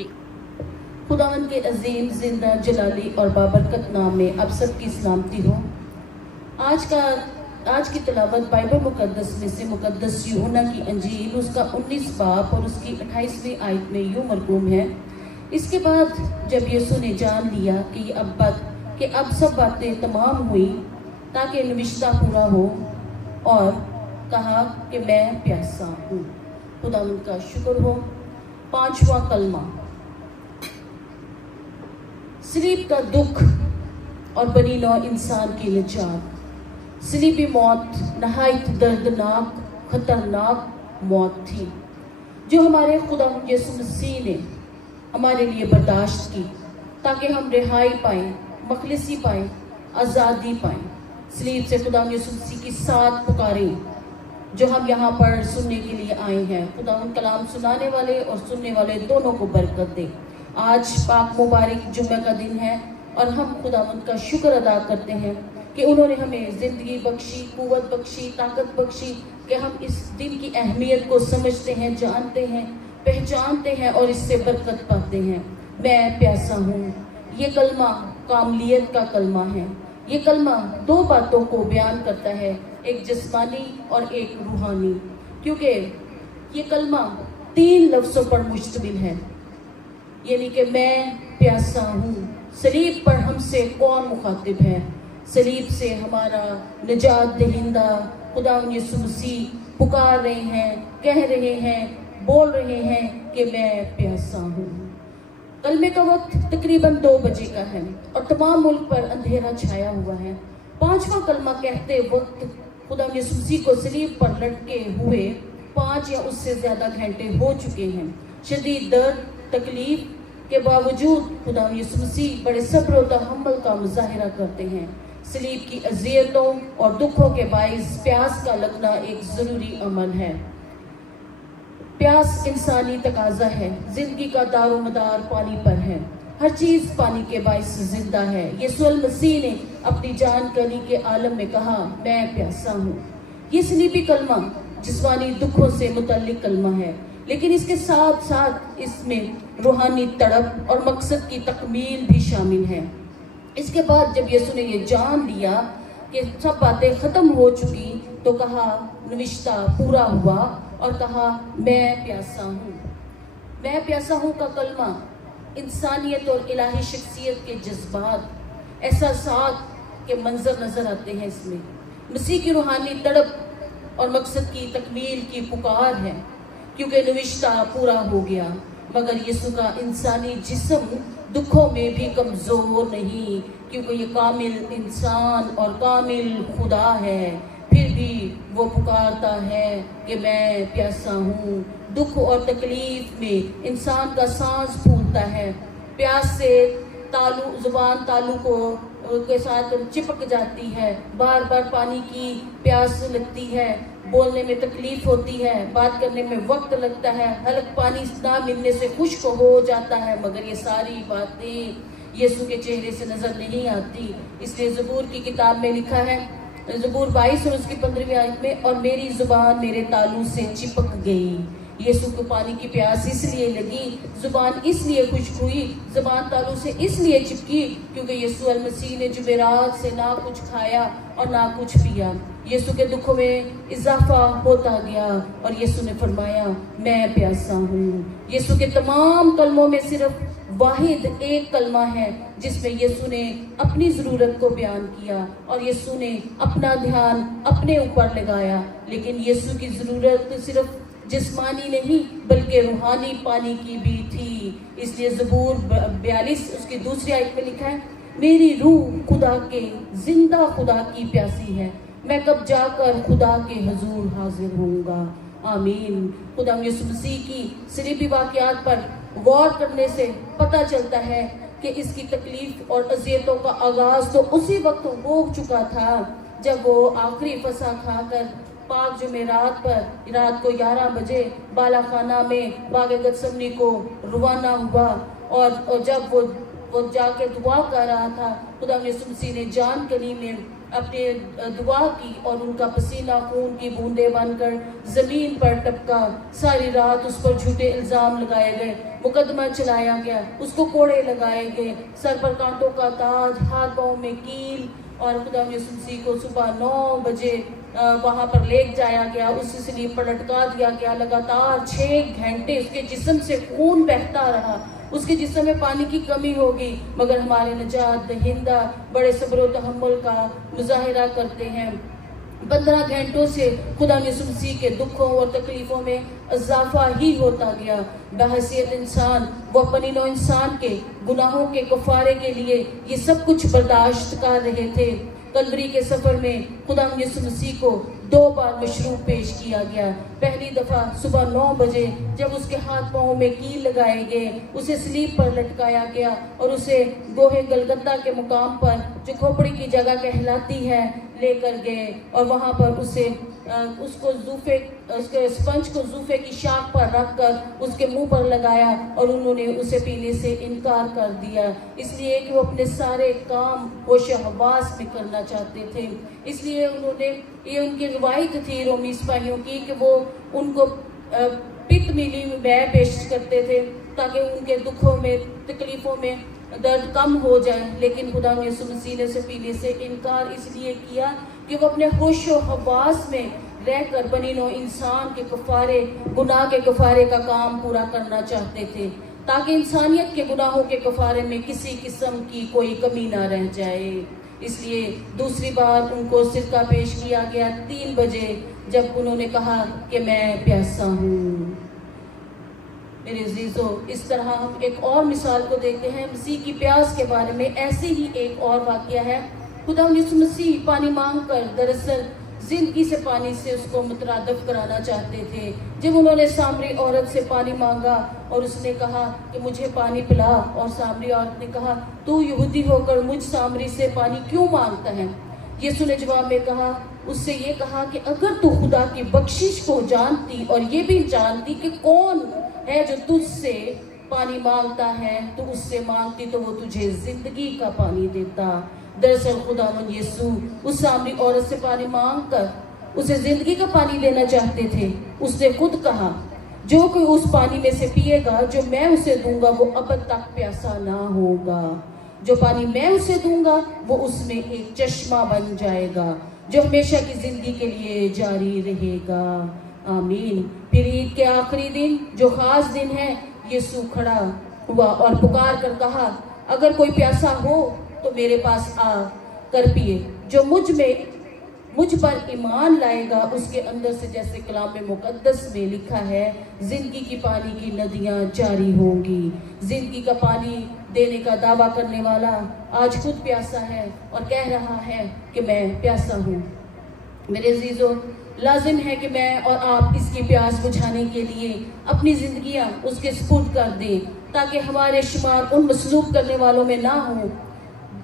जी। खुदावन के अजीम जिंदा जलाली और बाबरकत नाम में आप सबकी सलामती हो। आज की तलावत बाइबल मुकद्दस में से मुकद्दस यूहन्ना की अंजील उसका 19 बाब और उसकी 28वीं आयत में यूँ मरकूम है। इसके बाद जब यीशु ने जान लिया कि अब सब बातें तमाम हुई ताकि निविश्ता पूरा हो, और कहा कि मैं प्यासा हूँ। खुदावन का शुक्र हो। 5वां कलमा। सलीब का दुख और बनी नौ इंसान की निजात। सलीबी मौत नहायत दर्दनाक खतरनाक मौत थी जो हमारे खुदा यीशु मसीह ने हमारे लिए बर्दाश्त की ताकि हम रिहाई पाएं, मखलिसी पाएं, आज़ादी पाएं। सलीब से खुदा यीशु मसीह की साथ पुकारें जो हम यहाँ पर सुनने के लिए आए हैं। खुदा उन कलाम सुनाने वाले और सुनने वाले दोनों को बरकत दे। आज पाक मुबारक जुम्मे का दिन है और हम खुदा उनका शुक्र अदा करते हैं कि उन्होंने हमें ज़िंदगी बख्शी, कुव्वत बख्शी, ताकत बख्शी, कि हम इस दिन की अहमियत को समझते हैं, जानते हैं, पहचानते हैं और इससे बरकत पाते हैं। मैं प्यासा हूँ। ये कलमा कामलियत का कलमा है। ये कलमा दो बातों को बयान करता है, एक जिस्मानी और एक रूहानी, क्योंकि ये कलमा 3 लफ्ज़ों पर मुश्तमिल है, यानी कि मैं प्यासा हूँ। सलीब पर हमसे कौन मुखातिब है? सलीब से हमारा निजात दहिंदा खुदा यीशु मसीह पुकार रहे हैं, कह रहे हैं, बोल रहे हैं कि मैं प्यासा हूँ। कलमे का वक्त तकरीबन 2 बजे का है और तमाम मुल्क पर अंधेरा छाया हुआ है। 5वां कलमा कहते वक्त खुदा यीशु मसीह को सलीब पर लटके हुए 5 या उससे ज़्यादा घंटे हो चुके हैं। शदीद दर्द तकलीफ के बावजूद खुदा यीशु मसीह बड़े सब्र और तहम्मुल का मुजाहिरा करते हैं। सलीब की अज़ियतों और दुखों के बाइस प्यास का लगना एक ज़रूरी अमल है। प्यास इंसानी तकाजा है। जिंदगी का दारोमदार पानी पर है। हर चीज़ पानी के बाइस जिंदा है। यीशु मसीह ने अपनी जानकारी के आलम में कहा, मैं प्यासा हूँ। ये सलीबी कलमा जिस्मानी दुखों से मुतल्लिक कलमा है, लेकिन इसके साथ साथ इसमें रूहानी तड़प और मकसद की तकमील भी शामिल है। इसके बाद जब यीशु ने ये जान लिया कि सब बातें ख़त्म हो चुकी, तो कहा निविश्ता पूरा हुआ, और कहा मैं प्यासा हूँ। मैं प्यासा हूँ का कलमा इंसानियत और इलाही शख्सियत के जज्बात, एहसासात के मंजर नज़र आते हैं इसमें। मसीह की रूहानी तड़प और मकसद की तकमील की पुकार है, क्योंकि निविश्ता पूरा हो गया। मगर यीशु का इंसानी जिस्म दुखों में भी कमज़ोर नहीं, क्योंकि ये कामिल इंसान और कामिल खुदा है। फिर भी वो पुकारता है कि मैं प्यासा हूँ। दुख और तकलीफ में इंसान का सांस फूलता है। प्यास से ज़ुबान तालू के साथ चिपक जाती है। बार बार पानी की प्यास लगती है। बोलने में तकलीफ होती है, बात करने में वक्त लगता है, हल्क पानी ना मिलने से खुश्क हो जाता है। मगर ये सारी बातें यीशु के चेहरे से नज़र नहीं आती। इसलिए ज़बूर की किताब में लिखा है, ज़बूर 22 और उसकी 15वीं आयत में, और मेरी ज़ुबान मेरे तालू से चिपक गई। यीशु को पानी की प्यास इसलिए लगी, ज़ुबान इसलिए खुश्क हुई, ज़ुबान तालू से इसलिए चिपकी, क्योंकि यीशु मसीह ने जुमेरात से ना कुछ खाया और ना कुछ पिया। यीशु के दुखों में इजाफा होता गया और यीशु ने फरमाया मैं प्यासा हूँ। यीशु के तमाम कलमों में सिर्फ वाहिद एक कलमा है जिसमें यीशु ने अपनी ज़रूरत को बयान किया और यीशु ने अपना ध्यान अपने ऊपर लगाया। लेकिन यीशु की ज़रूरत सिर्फ जिस्मानी नहीं बल्कि रूहानी पानी की भी थी। इसलिए ज़बूर 42 उसकी 2री आयत में लिखा है, मेरी रूह खुदा के जिंदा खुदा की प्यासी है, मैं कब जाकर खुदा के हजूर हाजिर होऊंगा। आमीन। खुदा यीशु मसीह की सलीबी वाक़यात पर गौर करने से पता चलता है कि इसकी तकलीफ और अज़ियतों का आगाज़ तो उसी वक्त हो चुका था जब वो आखिरी फसा खाकर पाक जुमेरात पर रात को 11 बजे बालाखाना में बाग गतसमनी को रवाना हुआ। और जब वो जाके दुआ कर रहा था, खुदा यीशु मसीह ने जान करी में अपने दुआ की और उनका पसीना खून की बूंदें बनकर जमीन पर टपका। सारी रात उस पर झूठे इल्जाम लगाए गए, मुकदमा चलाया गया, उसको कोड़े लगाए गए, सर पर कांटों का ताज, हाथ पांव में कील, और खुदा यीशु मसीह को सुबह 9 बजे वहां पर ले जाया गया, उस सलीब पर लटका दिया गया। लगातार 6 घंटे उसके जिस्म से खून बहता रहा, उसके जिस्म में पानी की कमी होगी, मगर हमारे निजात दहिंदा बड़े सब्र व तहम्मुल का मुजाहिरा करते हैं। 15 घंटों से खुदा यीशु मसीह के दुखों और तकलीफों में इजाफा ही होता गया। बहैसियत इंसान, वो अपनी नौ इंसान के गुनाहों के कफारे के लिए ये सब कुछ बर्दाश्त कर रहे थे। कलवरी के सफर में खुदा यीशु मसीह को 2 बार मशरूब पेश किया गया। पहली दफा सुबह 9 बजे जब उसके हाथ पांव में कील लगाए गए, उसे सलीब पर लटकाया गया और उसे गोहे गलगत्ता के मुकाम पर जो खोपड़ी की जगह कहलाती है लेकर गए, और वहां पर उसको उसके स्पंज को जूफे की शाख पर रखकर उसके मुंह पर लगाया और उन्होंने उसे पीने से इनकार कर दिया, इसलिए कि वो अपने सारे काम होश हवास में करना चाहते थे। इसलिए उन्होंने, ये उनकी रिवायत थी रोमी सिपाहियों की, कि वो उनको पित्त मिली में पेश करते थे ताकि उनके दुखों में, तकलीफों में दर्द कम हो जाए। लेकिन खुदा यीशु मसीह ने उसे पीने से इनकार इसलिए किया कि वो अपने होश व हवास में रहकर बनी नौ इंसान के कफारे, गुनाह के कफारे का काम पूरा करना चाहते थे, ताकि इंसानियत के गुनाहों के कफारे में किसी किस्म की कोई कमी ना रह जाए। इसलिए दूसरी बार उनको सिरका पेश किया गया 3 बजे, जब उन्होंने कहा कि मैं प्यासा हूँ। मेरे अजीजों, इस तरह हम एक और मिसाल को देखते हैं मसीह की प्यास के बारे में। ऐसे ही एक और वाकया है। खुदा यीशु मसीह पानी मांगकर दरअसल जिंदगी से पानी से उसको मुतरादफ कराना चाहते थे। जब उन्होंने सामरी औरत से पानी मांगा और उसने कहा कि मुझे पानी पिला, और सामरी औरत ने कहा तू यहूदी होकर मुझ सामरी से पानी क्यों मांगता है? यीशु ने जवाब में कहा, उससे ये कहा कि अगर तू खुदा की बख्शिश को जानती और ये भी जानती कि कौन है जो तुझसे पानी मांगता है, तो उससे मांगती तो वो तुझे जिंदगी का पानी देता। दरअसल खुदावंद यीशु उस सामरी औरत से पानी मांगकर उसे जिंदगी का पानी देना चाहते थे। उसने खुद कहा, जो कोई उस पानी में से पिएगा जो मैं उसे दूंगा वो अब तक प्यासा ना होगा। जो पानी मैं उसे दूंगा वो उसमें एक चश्मा बन जाएगा जो हमेशा की जिंदगी के लिए जारी रहेगा। आमीन। फिर ईद के आखिरी दिन, जो खास दिन है, यीशु खड़ा हुआ और पुकार कर कहा, अगर कोई प्यासा हो तो मेरे पास आ कर पिए। जो मुझ पर ईमान लाएगा उसके अंदर से, जैसे कलाम मुकद्दस में लिखा है, जिंदगी की पानी की नदियां जारी होंगी। जिंदगी का पानी देने का दावा करने वाला आज खुद प्यासा है और कह रहा है कि मैं प्यासा हूँ। मेरे अजीजों, लाजिम है कि मैं और आप इसकी प्यास बुझाने के लिए अपनी जिंदगियां उसके सुपुर्द कर दें, ताकि हमारे शुमार उन मसलूब करने वालों में ना हो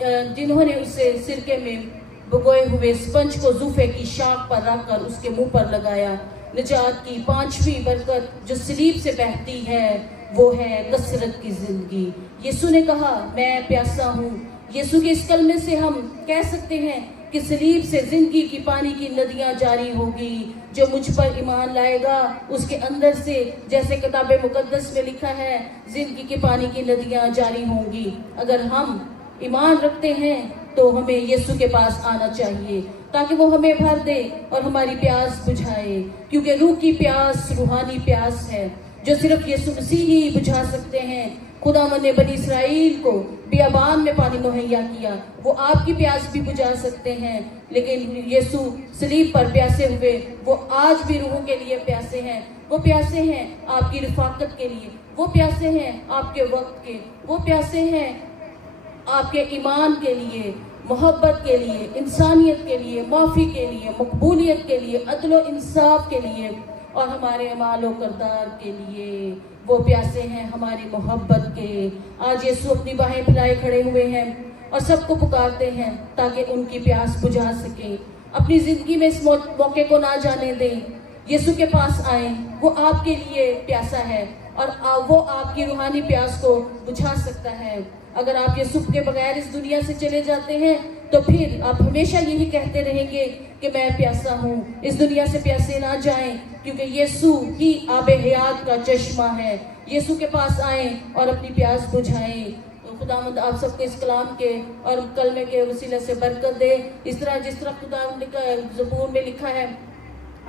जिन्होंने उसे सिरके में भिगोए हुए स्पंज को जूफे की शाख पर रखकर उसके मुंह पर लगाया। निजात की 5वीं बरकत जो सलीब से बहती है वो है कसरत की जिंदगी। यीशु ने कहा, मैं प्यासा हूँ। यीशु के इस कलमे से हम कह सकते हैं कि सलीब से जिंदगी की पानी की नदियां जारी होगी। जो मुझ पर ईमान लाएगा उसके अंदर से, जैसे किताब मुकद्दस में लिखा है, जिंदगी के पानी की नदियां जारी होंगी। अगर हम ईमान रखते हैं तो हमें यीशु के पास आना चाहिए ताकि वो हमें भर दे और हमारी प्यास बुझाए, क्योंकि रूह की प्यास रूहानी प्यास है जो सिर्फ यीशु मसीह ही बुझा सकते हैं। खुदावंद ने बनी इसराइल को बियाबान में पानी मुहैया किया, वो आपकी प्यास भी बुझा सकते हैं। लेकिन यीशु सलीब पर प्यासे हुए, वो आज भी रूहों के लिए प्यासे हैं। वो प्यासे हैं आपकी रिफाकत के लिए, वो प्यासे हैं आपके वक्त के, वो प्यासे हैं आपके ईमान के लिए, मोहब्बत के लिए, इंसानियत के लिए, माफ़ी के लिए, मकबूलियत के लिए, अदल व इंसाफ के लिए और हमारे अमाल किरदार के लिए। वो प्यासे हैं हमारी मोहब्बत के। आज यीशु अपनी बाहें फैलाए खड़े हुए हैं और सबको पुकारते हैं ताकि उनकी प्यास बुझा सकें। अपनी ज़िंदगी में इस मौके को ना जाने दें, यीशु के पास आए। वो आपके लिए प्यासा है और वो आपकी रूहानी प्यास को बुझा सकता है। अगर आप यीशु के बगैर इस दुनिया से चले जाते हैं तो फिर आप हमेशा यही कहते रहेंगे कि मैं प्यासा हूँ। इस दुनिया से प्यासे ना जाएं, क्योंकि यीशु ही आबे हयात का चश्मा है। यीशु के पास आएं और अपनी प्यास बुझाएं। तो खुदावंद आप सबको इस कलाम के और कलमे के वसीले से बरकत दे। इस तरह जिस तरह खुदावंद का ज़बूर में लिखा है,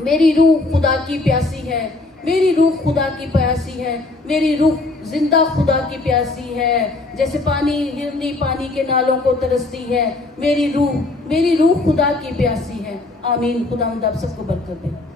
मेरी रूह खुदा की प्यासी है, मेरी रूह खुदा की प्यासी है, मेरी रूह जिंदा खुदा की प्यासी है। जैसे पानी हिरनी पानी के नालों को तरसती है, मेरी रूह खुदा की प्यासी है। आमीन। खुदावंद आप सबको बरकत दे।